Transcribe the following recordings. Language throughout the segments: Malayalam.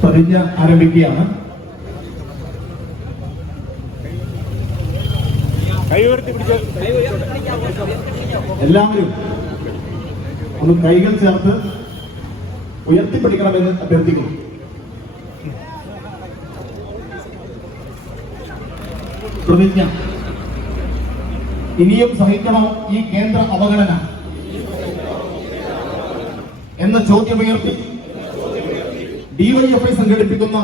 പ്രതിജ്ഞ ആരംഭിക്കുകയാണ്. എല്ലാവരും ഒന്ന് കൈകൾ ചേർത്ത് ഉയർത്തിപ്പിടിക്കണമെന്ന് അഭ്യർത്ഥിക്കുന്നു. പ്രതിജ്ഞ. ഇനിയും സഹിക്കണോ ഈ കേന്ദ്ര അവഗണന എന്ന ചോദ്യമുയർത്തി ഡിവൈഎഫ്ഐ സംഘടിപ്പിക്കുന്ന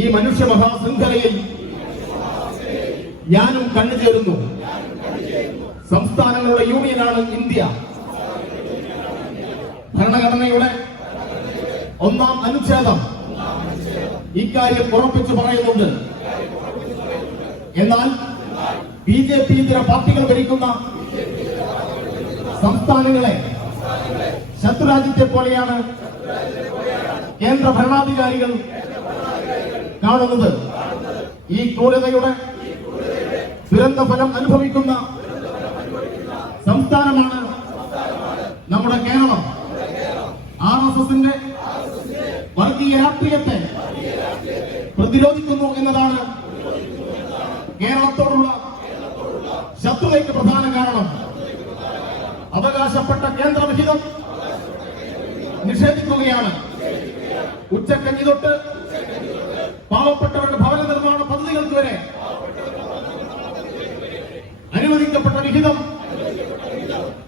ഈ മനുഷ്യ മഹാശൃംഖലയിൽ ഞാനും കണ്ണുചേരുന്നു. സംസ്ഥാനങ്ങളുടെ യൂണിയനാണ് ഇന്ത്യ. ഭരണഘടനയുടെ 1-ാം അനുച്ഛേദം ഇക്കാര്യം ഉറപ്പിച്ചു പറയുന്നുണ്ട്. എന്നാൽ ബിജെപി ഇതര പാർട്ടികൾ ഭരിക്കുന്ന സംസ്ഥാനങ്ങളെ ശത്രുരാജ്യത്തെ പോലെയാണ് കേന്ദ്ര ഭരണാധികാരികൾ കാണുന്നത്. ഈ ക്രൂരതയുടെ ദുരന്ത ഫലം അനുഭവിക്കുന്ന സംസ്ഥാനമാണ് നമ്മുടെ കേരളം. ആർഎസ്എസിന്റെ വർഗീയ രാഷ്ട്രീയത്തെ പ്രതിരോധിക്കുന്നു എന്നതാണ് കേരളത്തോടുള്ള ശത്രുതയ്ക്ക് പ്രധാന കാരണം. അവകാശപ്പെട്ട കേന്ദ്രവിഹിതം നിഷേധിക്കുകയാണ്. ഉച്ചക്കഞ്ഞി തൊട്ട് പാവപ്പെട്ടവരുടെ ഭവന നിർമ്മാണ പദ്ധതികൾക്ക് വരെ അനുവദിക്കപ്പെട്ട വിഹിതം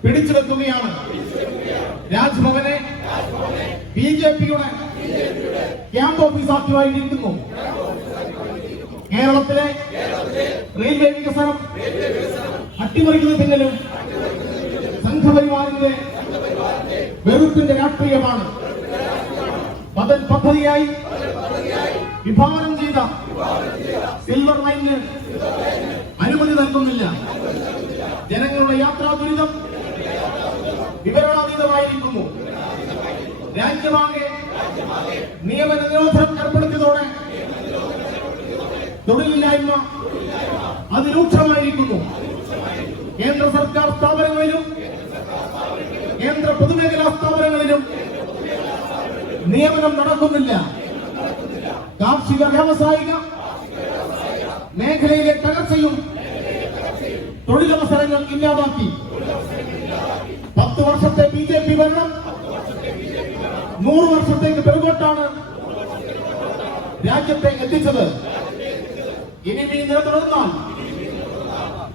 പിടിച്ചെടുക്കുകയാണ്. രാജ്ഭവനെ ബിജെപിയുടെ ക്യാമ്പ് ഓഫീസാക്കിയിരിക്കുന്നു. കേരളത്തിലെ റെയിൽവേ വികസനം അട്ടിമറിക്കുന്ന പിന്നിലും സംഘപരിവാറിന്റെ വെറുപ്പിന്റെ രാഷ്ട്രീയമാണ്. ബദൽ പദ്ധതിയായി വിഭാവനം ചെയ്ത സിൽവർ ലൈനിന് അനുമതി നൽകുന്നില്ല. ജനങ്ങളുടെ യാത്രാ ദുരിതം വിവരണാതീതമായിരിക്കുന്നു. രാജ്യമാകെ നിയമന നിരോധനം ഏർപ്പെടുത്തിയതോടെ തൊഴിലില്ലായ്മ അതിരൂക്ഷമായിരിക്കുന്നു. കേന്ദ്ര സർക്കാർ സ്ഥാപനങ്ങളിലും കേന്ദ്ര പൊതുമേഖലാ സ്ഥാപനങ്ങളിലും നിയമനം നടക്കുന്നില്ല. കാർഷിക വ്യാവസായിക മേഖലയിലെ തകർച്ചയും തൊഴിലവസരങ്ങൾ ഇല്ലാതാക്കി. 10 വർഷത്തെ ബിജെപി ഭരണം 100 വർഷത്തേക്ക് പിറകോട്ടാണ് രാജ്യത്തെ എത്തിച്ചത്. ഇനി ഈ നില തുടർന്നാൽ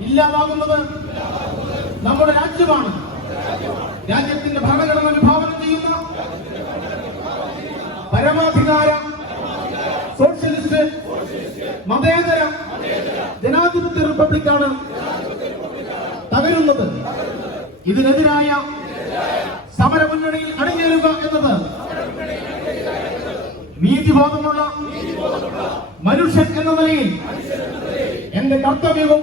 ഇല്ലാതാകുന്നത് നമ്മുടെ രാജ്യമാണ്. രാജ്യത്തിന്റെ ഭരണഘടന വിഭാവനം ചെയ്യുന്ന പരമാധികാര സോഷ്യലിസ്റ്റ് മതേതര ജനാധിപത്യ റിപ്പബ്ലിക്കാണ് തകരുന്നത്. ഇതിനെതിരായ സമരമുന്നണിയിൽ അണിചേരുക എന്നത് നീതിബോധമുള്ള മനുഷ്യൻ എന്ന നിലയിൽ എന്റെ കർത്തവ്യവും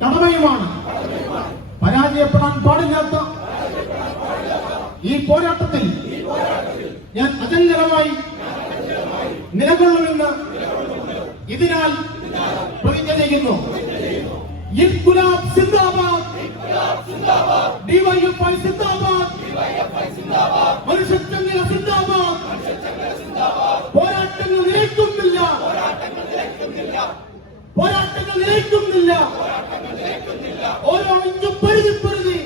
കടമയുമാണ്. പരാജയപ്പെടാൻ പാടില്ലാത്ത ഈ പോരാട്ടത്തിൽ ഞാൻ അചഞ്ചലമായി നിലകൊള്ളുമെന്ന് ഇതിനാൽ പ്രതിജ്ഞ ചെയ്യുന്നു. ഇൻകുലാബ് സിന്ദാബാദ്, ഡിവൈഎഫ്ഐ സിന്ദാബാദ്, മനുഷ്യത്വങ്ങൾ സിന്ദാബാദ്. പോരാട്ടങ്ങൾ നിലയ്ക്കുന്നില്ല, പോരാട്ടങ്ങൾ നിലയ്ക്കുന്നില്ല. ഓരോ ഇഞ്ചും പൊരുതി പൊരുതി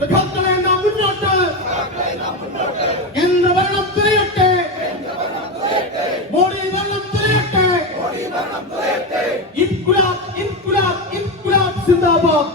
സഖാക്കളെ നാം മുന്നോട്ട്. കേന്ദ്ര ഭരണം തുലയട്ടെ, മോഡി ഭരണം തുലയട്ടെ. ഇൻകുലാബ് ഇൻകുലാബ് ഇൻകുലാബ് സിന്ദാബാദ്.